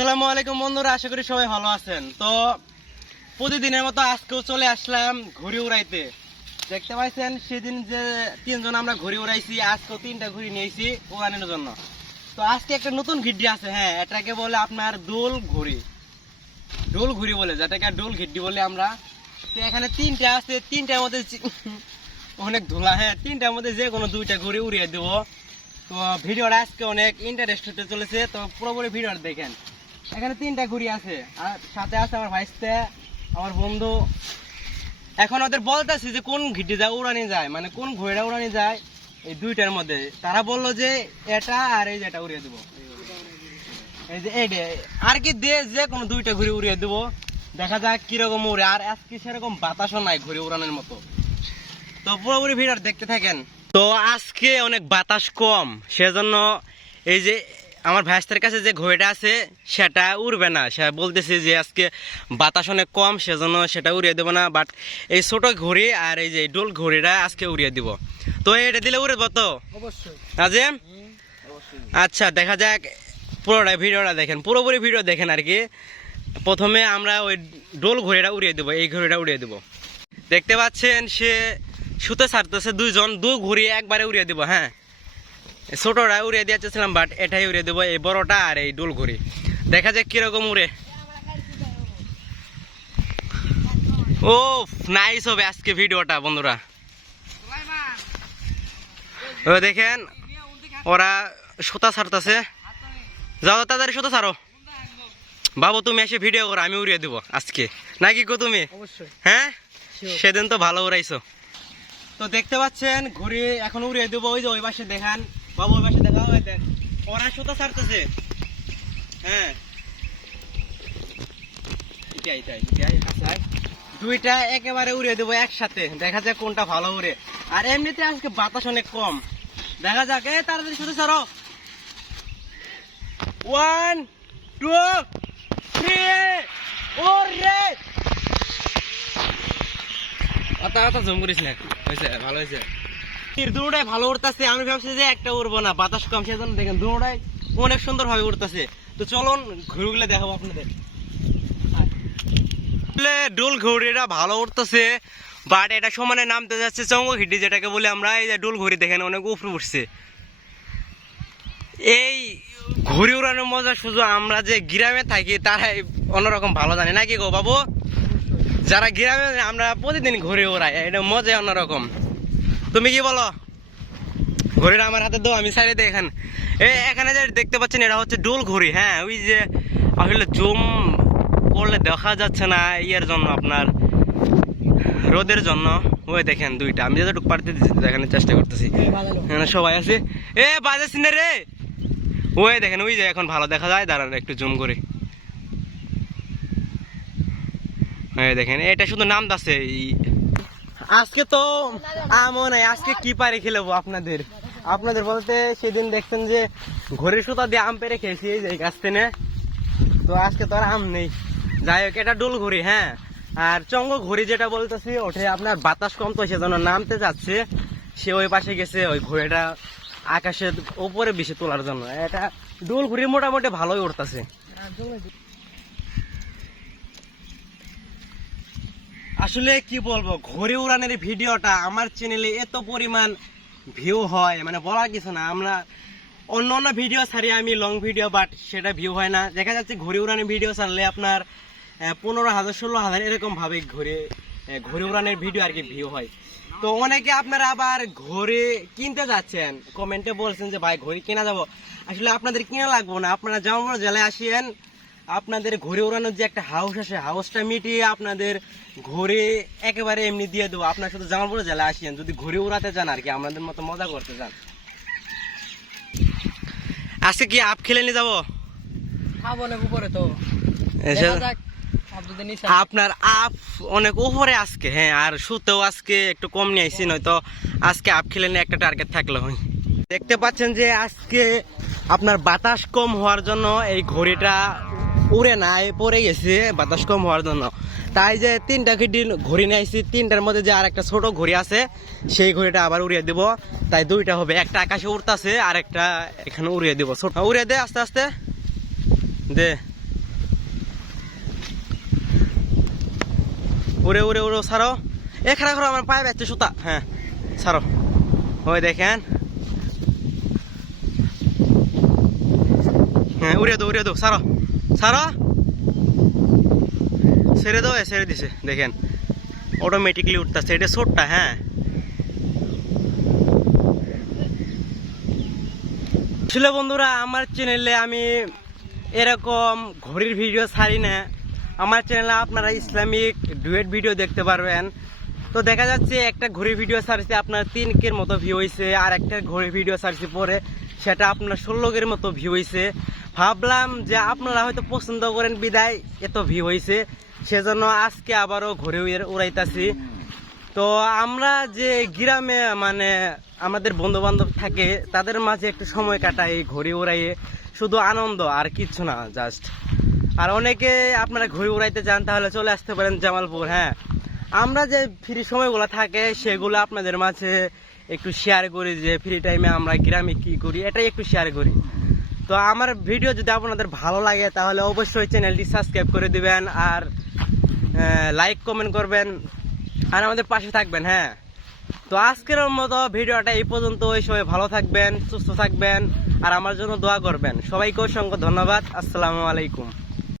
আসসালামু আলাইকুম বন্ধুরা, আশা করি সবাই ভালো আছেন। তো প্রতিদিনের মতো আজকেও চলে আসলাম ঘুড়ি উড়াইতে। দেখতে পাইছেন, সেদিন যে তিনজন আমরা ঘুড়ি উড়াইছি, আজকেও তিনটা ঘুড়ি নিয়েছি জন্য। তো আজকে একটা নতুন ঘিড্ডি আছে হ্যাঁ এটাকে বলে আপনার ডোল ঘুড়ি। বলে, যেটাকে ডোল ঘিড্ডি বলে আমরা। তো এখানে তিনটা আছে, তিনটার মধ্যে অনেক ধুলা হ্যাঁ তিনটার মধ্যে যে কোনো দুইটা ঘুড়ি উড়িয়ে দেবো। তো ভিডিওটা আজকে অনেক ইন্টারেস্ট হতে চলেছে, তো পুরোপুরি ভিডিওটা দেখেন। এখানে তিনটা ঘুড়ি আছে, আর সাথে আছে আমার ভাইস্তে, আমার বন্ধু। এখন ওদের বলতেছি যে কোন ঘিটি যায়, উড়ানি যায়। মানে কোন ঘোড়া উড়ানি যায়, এই দুইটার মধ্যে। তারা বলল যে এটা আর এই যে এটা উড়িয়ে দেবো। এই যে এইটা আর কি দিয়ে যে কোনো দুইটা ঘুরে উড়িয়ে দেবো। দেখা যাক কীরকম উড়ে, আর আজকে সেরকম বাতাসও নাই ঘুরে উড়ানোর মতো। তো পুরোপুরি ভিডিও দেখতে থাকেন। তো আজকে অনেক বাতাস কম, সেজন্য এই যে আমার ভাইস্তের কাছে যে ঘড়িটা আছে সেটা উড়বে না। সে বলতেছে যে আজকে বাতাস অনেক কম সেজন্য সেটা উড়িয়ে দেবো না। বাট এই ছোট ঘড়ি আর এই যে ডোল ঘড়িটা আজকে উড়িয়ে দিব। তো এটা দিলে উড়বে তো? অবশ্যই। আচ্ছা দেখা যাক পুরোটা ভিডিওটা দেখেন। পুরোপুরি ভিডিও দেখেন আর কি। প্রথমে আমরা ওই ডোল ঘড়িটা উড়িয়ে দেবো এই ঘড়িটা উড়িয়ে দেবো। দেখতে পাচ্ছেন সে সুতো ছাড়তেছে দুইজন দু ঘুরি একবারে উড়িয়ে দেবো হ্যাঁ। ছোটটা উড়িয়ে দিয়ে চাচ্ছিলাম বাট এটাই উড়িয়ে দেবো এই বড়টা আর এই ডোল ঘুরি দেখা যাক কীরকম উড়ে। ও নাইস হবে আজকে ভিডিওটা বন্ধুরা। ও দেখেন ওরা সুতা ছাড়তেছে। যাও তাড়াতাড়ি সুতা ছাড়ো। বাবু তুমি এসে ভিডিও করো আমি উড়িয়ে দেবো আজকে। নাকি গো তুমি? হ্যাঁ? সেদিন তো ভালো উড়াইছো। তো দেখতে পাচ্ছেন ঘুরে এখন উড়িয়ে দেবো ওই যে ওই পাশে দেখান বাবু ওই পাশে দেখা ওই দেখ। ওরা সুতা ছাড়তেছে। হ্যাঁ। আচ্ছা। দুইটা একেবারে উড়িয়ে দেবো একসাথে। দেখা যাক কোনটা ভালো উড়ে। আর এমনিতে আজকে বাতাস অনেক কম। দেখা যাক, এ, তাড়াতাড়ি শুধু ছাড়ো। ওয়ান টু থ্রি ওরে অতা অতা জম করিস না। হয়েছে, ভালো হয়েছে। দুটাই ভালো উড়তেছে, আমি ভাবছি যে একটা উড়বো না, বাতাস কম, সেজন্য দেখেন দুটাই অনেক সুন্দর ভাবে উড়তেছে। তো চলুন ঘুরগুলো দেখাবো আপনাদের। ডোল ঘড়িটা ভালো উঠতেছে বাট এটা সমানে নামতে যাচ্ছে চঙ্গ ঘিটি যেটাকে বলে আমরা, এই যে ডোল ঘড়ি দেখেন, অনেক উপরে উঠছে। এই ঘুড়ি উড়ানোর মজা শুধু আমরা যে গ্রামে থাকি তারাই অন্যরকম ভালো জানি। নাকি গো বাবু? যারা গ্রামে, আমরা প্রতিদিন ঘুরে উড়াই, এটা মজা অন্যরকম। তুমি কি বলো? ঘড়িটা আমার হাতে দাও, আমি সাইডে দেখেন এই এখানে যে দেখতে পাচ্ছেন, এটা হচ্ছে ডোল ঘড়ি হ্যাঁ? ওই যে আসলে জুম করলে দেখা যাচ্ছে না ইয়ের জন্য আপনার, রোদের জন্য। ওই দেখেন দুইটা, আমি যতটুকু পারতে দেখানোর চেষ্টা করতেছি। এখানে সবাই আছে। এ, বাজাচ্ছি না রে! ওই দেখেন, ওই যে এখন ভালো দেখা যায়, দাঁড়ান একটু জুম করে। এই দেখেন, এটা শুধু নাম দাসে আজকে তো আমও নাই, আজকে কি পারে খেলব আপনাদের? আপনাদের বলতে সেদিন দেখছেন যে ঘড়ির সুতা দিয়ে আম পেরে খেয়েছি, এই যে গাছ থেকে। তো আজকে তো আর আম নেই। যাই হোক, এটা ডোল ঘড়ি হ্যাঁ? আর চঙ্গ ঘড়ি যেটা বলতেছি, ওঠে আপনার বাতাস কম তো, সেজন্য নামতে যাচ্ছে। সে ওই পাশে গেছে, ওই ঘড়িটা আকাশের উপরে বেশি তোলার জন্য। এটা ডোল ঘড়ি মোটামুটি ভালোই উঠতেছে। আসলে কি বলব ঘড়ি উড়ানের ভিডিওটা আমার চ্যানেলে এত পরিমাণ ভিউ হয় মানে বলার কিছু না। আমরা অন্য অন্য ভিডিও ছাড়ি আমি লং ভিডিও বাট সেটা ভিউ হয় না। দেখা যাচ্ছে ঘড়ি উড়ানের ভিডিও ছাড়লে আপনার পনেরো হাজার, ষোলো হাজার এরকম ভাবে ঘুরে ঘড়ি উড়ানের ভিডিও আর কি ভিউ হয়। তো অনেকে আপনারা আবার ঘড়ি কিনতে যাচ্ছেন। কমেন্টে বলছেন যে, ভাই ঘড়ি কেনা যাব? আসলে আপনাদের কিনা লাগবো না। আপনারা জামালপুর জেলায় আসিয়েন আপনাদের ঘড়ি ওড়ানোর যে একটা হাউস আছে হাউসটা মিটিয়ে আপনাদের ঘড়ি একেবারে এমনি দিয়ে দেবো। আপনার শুধু জামালপুর জেলায় আসিয়েন যদি ঘড়ি উড়াতে চান আর কি আমাদের মতো মজা করতে চান। আজকে কি আপ খেলে নিয়ে যাব? অনেক উপরে তো। আপনার আপ অনেক উপরে আজকে হ্যাঁ আর শুতেও আজকে একটু কম নিয়ে আইসি নয়তো আজকে আপ খেলে নিয়ে একটা টার্গেট থাকল। দেখতে পাচ্ছেন যে আজকে আপনার বাতাস কম হওয়ার জন্য এই ঘড়িটা উড়ে নাই পরে গেছে, বাতাস কম হওয়ার জন্য। তাই যে তিনটা কিডিন ঘড়ি নিয়েছি তিনটার মধ্যে যে আর একটা ছোট ঘড়ি আছে, সেই ঘড়িটা আবার উড়িয়ে দেব। তাই দুইটা হবে, একটা আকাশে উড়তেছে, আর একটা এখানে উড়িয়ে দেবো। ছোট হ্যাঁ, উড়িয়ে দে, আস্তে আস্তে। দে। উড়ে উড়ে, উড়ো সারো এখানে খারা আমার পায়ে ব্যস্ত সুতা। হ্যাঁ সারো ওই দেখেন। হ্যাঁ উড়িয়ে দো উড়িয়ে দো সারো সারো ছেড়ে দাও ছেড়ে দিছে, দেখেন। অটোমেটিকলি উঠতেছে, এটা ছোটটা হ্যাঁ। ছিল বন্ধুরা, আমার চ্যানেলে আমি এরকম ঘড়ির ভিডিও ছাড়ি না। আমার চ্যানেলে আপনারা ইসলামিক ডুয়েট ভিডিও দেখতে পারবেন। তো দেখা যাচ্ছে, একটা ঘড়ি ভিডিও ছাড়ছি, আপনার তিন কের মতো ভিউ হয়েছে আর একটা ঘড়ি ভিডিও ছাড়ছি পরে। সেটা আপনার ষোলো কের মতো ভিউ হয়েছে ভাবলাম যে আপনারা হয়তো পছন্দ করেন বিদায়, এত ভিউ হয়েছে সেজন্য আজকে আবারও ঘুরে উড়াইতাছি। তো আমরা যে গ্রামে মানে আমাদের বন্ধু বান্ধব থাকে, তাদের মাঝে একটু সময় কাটাই ঘুরে উড়াইয়ে। শুধু আনন্দ আর কিচ্ছু না জাস্ট আর অনেকে আপনারা ঘুরে উড়াইতে চান, তাহলে চলে আসতে পারেন জামালপুর হ্যাঁ। আমরা যে ফ্রি সময়গুলো থাকে, সেগুলো আপনাদের মাঝে একটু শেয়ার করি যে ফ্রি টাইমে আমরা গ্রামে কি করি, এটাই একটু শেয়ার করি। তো আমার ভিডিও যদি আপনাদের ভালো লাগে, তাহলে অবশ্যই চ্যানেলটি সাবস্ক্রাইব করে দিবেন আর লাইক কমেন্ট করবেন আর আমাদের পাশে থাকবেন হ্যাঁ। তো আজকের মতো ভিডিওটা এই পর্যন্ত ওই সবাই ভালো থাকবেন, সুস্থ থাকবেন আর আমার জন্য দোয়া করবেন। সবাইকে অসংখ্য ধন্যবাদ। আসসালামু আলাইকুম।